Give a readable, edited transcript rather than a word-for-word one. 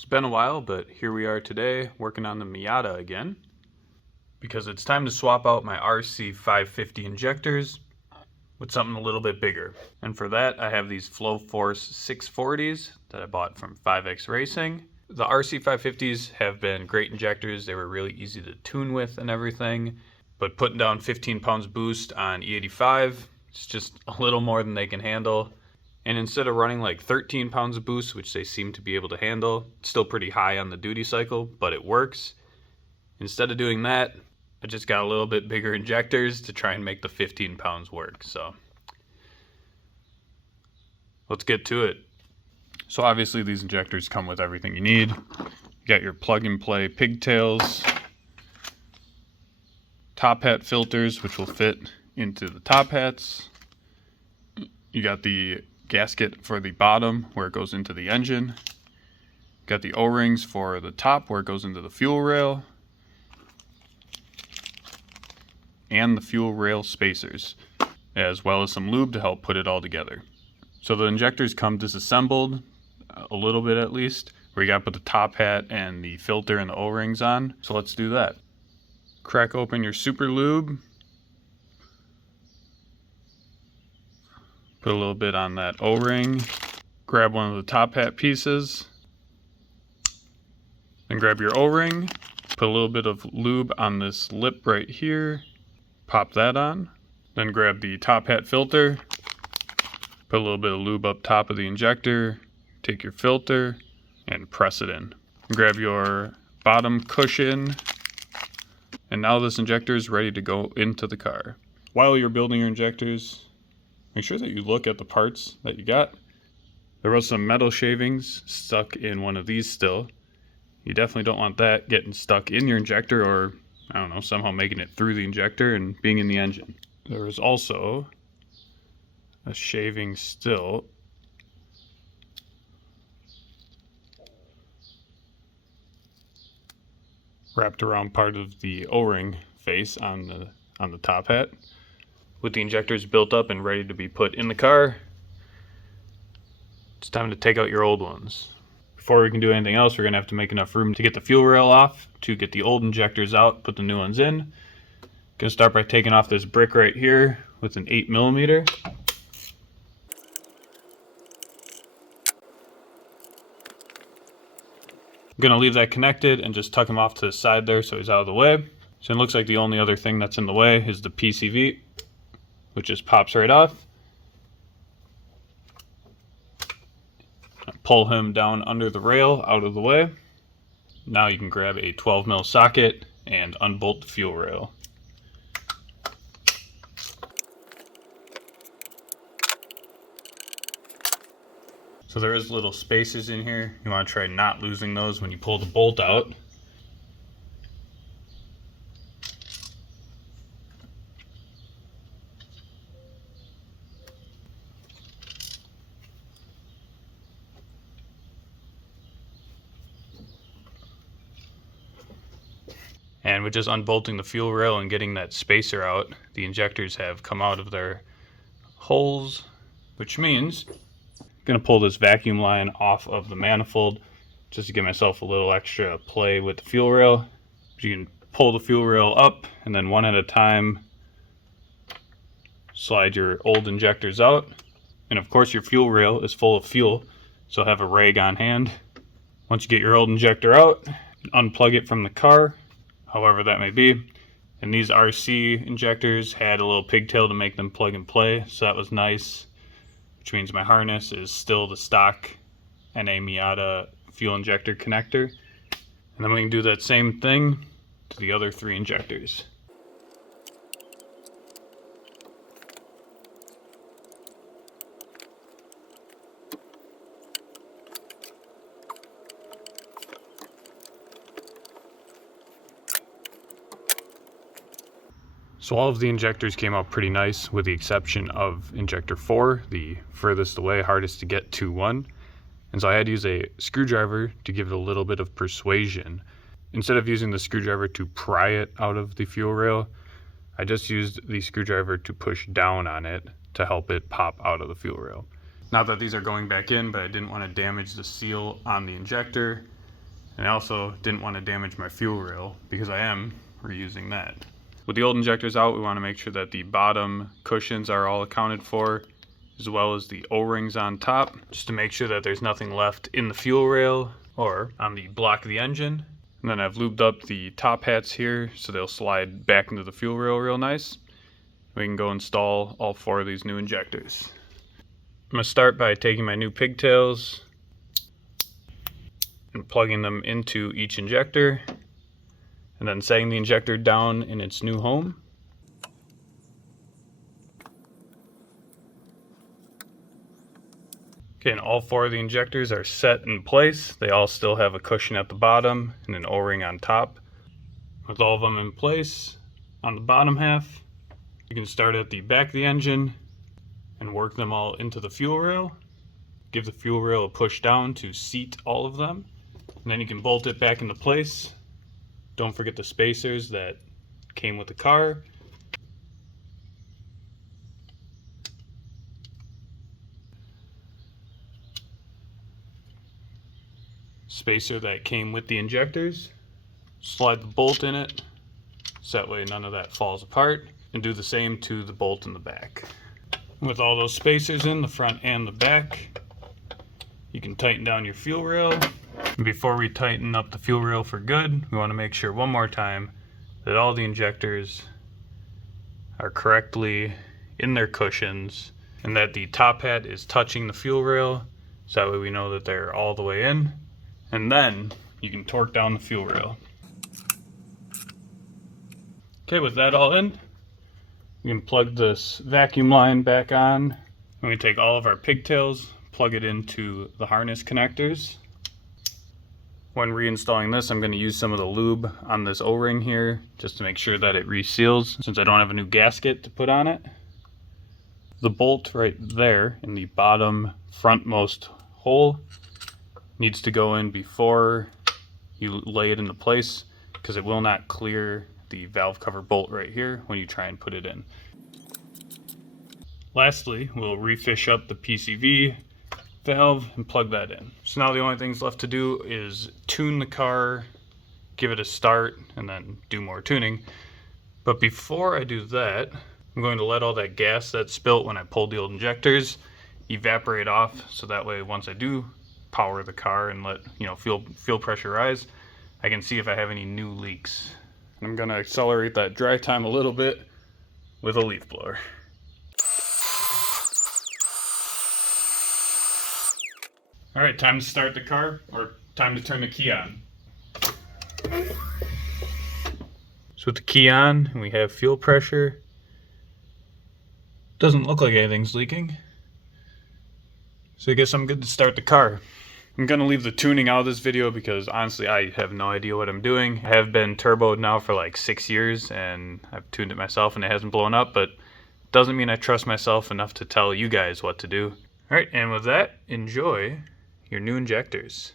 It's been a while, but here we are today working on the Miata again because it's time to swap out my RC 550 injectors with something a little bit bigger. And for that, I have these Flow Force 640s that I bought from 5X Racing. The RC 550s have been great injectors. They were really easy to tune with and everything, but putting down 15 pounds boost on E85, it's just a little more than they can handle. And instead of running like 13 pounds of boost, which they seem to be able to handle, it's still pretty high on the duty cycle, but it works. Instead of doing that, I just got a little bit bigger injectors to try and make the 15 pounds work. So let's get to it. So obviously these injectors come with everything you need. You got your plug and play pigtails, top hat filters, which will fit into the top hats. You got the gasket for the bottom where it goes into the engine. Got the O-rings for the top where it goes into the fuel rail. And the fuel rail spacers, as well as some lube to help put it all together. So the injectors come disassembled, a little bit at least, where you got to put the top hat and the filter and the O-rings on. So let's do that. Crack open your super lube. Put a little bit on that O-ring. Grab one of the top hat pieces. Then grab your O-ring. Put a little bit of lube on this lip right here. Pop that on. Then grab the top hat filter. Put a little bit of lube up top of the injector. Take your filter and press it in. Grab your bottom cushion. And now this injector is ready to go into the car. While you're building your injectors, make sure that you look at the parts that you got. There was some metal shavings stuck in one of these still. You definitely don't want that getting stuck in your injector or, I don't know, somehow making it through the injector and being in the engine. There is also a shaving still wrapped around part of the O-ring face on the top hat. With the injectors built up and ready to be put in the car, it's time to take out your old ones. Before we can do anything else, we're going to have to make enough room to get the fuel rail off, to get the old injectors out, put the new ones in. Going to start by taking off this brick right here with an 8mm. I'm going to leave that connected and just tuck him off to the side there so he's out of the way. So it looks like the only other thing that's in the way is the PCV, which just pops right off. Pull him down under the rail out of the way. Now you can grab a 12mm socket and unbolt the fuel rail. So there is little spacers in here. You want to try not losing those when you pull the bolt out. And with just unbolting the fuel rail and getting that spacer out, the injectors have come out of their holes, which means I'm going to pull this vacuum line off of the manifold just to give myself a little extra play with the fuel rail. You can pull the fuel rail up and then one at a time slide your old injectors out. And of course your fuel rail is full of fuel, so have a rag on hand. Once you get your old injector out, unplug it from the car, however that may be. And these RC injectors had a little pigtail to make them plug and play, so that was nice, which means my harness is still the stock NA Miata fuel injector connector. And then we can do that same thing to the other 3 injectors. So all of the injectors came out pretty nice with the exception of injector 4, the furthest away, hardest to get to one. And so I had to use a screwdriver to give it a little bit of persuasion. Instead of using the screwdriver to pry it out of the fuel rail, I just used the screwdriver to push down on it to help it pop out of the fuel rail. Not that these are going back in, but I didn't want to damage the seal on the injector. And I also didn't want to damage my fuel rail because I am reusing that. With the old injectors out, we want to make sure that the bottom cushions are all accounted for, as well as the O-rings on top, just to make sure that there's nothing left in the fuel rail or on the block of the engine. And then I've lubed up the top hats here so they'll slide back into the fuel rail real nice. We can go install all 4 of these new injectors. I'm going to start by taking my new pigtails and plugging them into each injector, and then setting the injector down in its new home. Okay, and all 4 of the injectors are set in place. They all still have a cushion at the bottom and an O-ring on top. With all of them in place on the bottom half, you can start at the back of the engine and work them all into the fuel rail. Give the fuel rail a push down to seat all of them, and then you can bolt it back into place. Don't forget the spacers that came with the car. Spacer that came with the injectors. Slide the bolt in it, so that way none of that falls apart, and do the same to the bolt in the back. With all those spacers in the front and the back, you can tighten down your fuel rail. Before we tighten up the fuel rail for good, we want to make sure one more time that all the injectors are correctly in their cushions and that the top hat is touching the fuel rail, so that way we know that they're all the way in. And then you can torque down the fuel rail. Okay, with that all in, we can plug this vacuum line back on. And we take all of our pigtails, plug it into the harness connectors. When reinstalling this, I'm going to use some of the lube on this O-ring here just to make sure that it reseals, since I don't have a new gasket to put on it. The bolt right there in the bottom frontmost hole needs to go in before you lay it into place, because it will not clear the valve cover bolt right here when you try and put it in. Lastly, we'll refish up the PCV valve and plug that in. So now the only things left to do is tune the car, give it a start, and then do more tuning. But before I do that, I'm going to let all that gas that spilt when I pulled the old injectors evaporate off, so that way once I do power the car and let fuel pressure rise, I can see if I have any new leaks. I'm going to accelerate that dry time a little bit with a leaf blower. All right, time to start the car, or time to turn the key on. So with the key on, we have fuel pressure. Doesn't look like anything's leaking. So I guess I'm good to start the car. I'm going to leave the tuning out of this video because honestly I have no idea what I'm doing. I have been turboed now for like 6 years and I've tuned it myself and it hasn't blown up, but doesn't mean I trust myself enough to tell you guys what to do. Alright, and with that, enjoy your new injectors.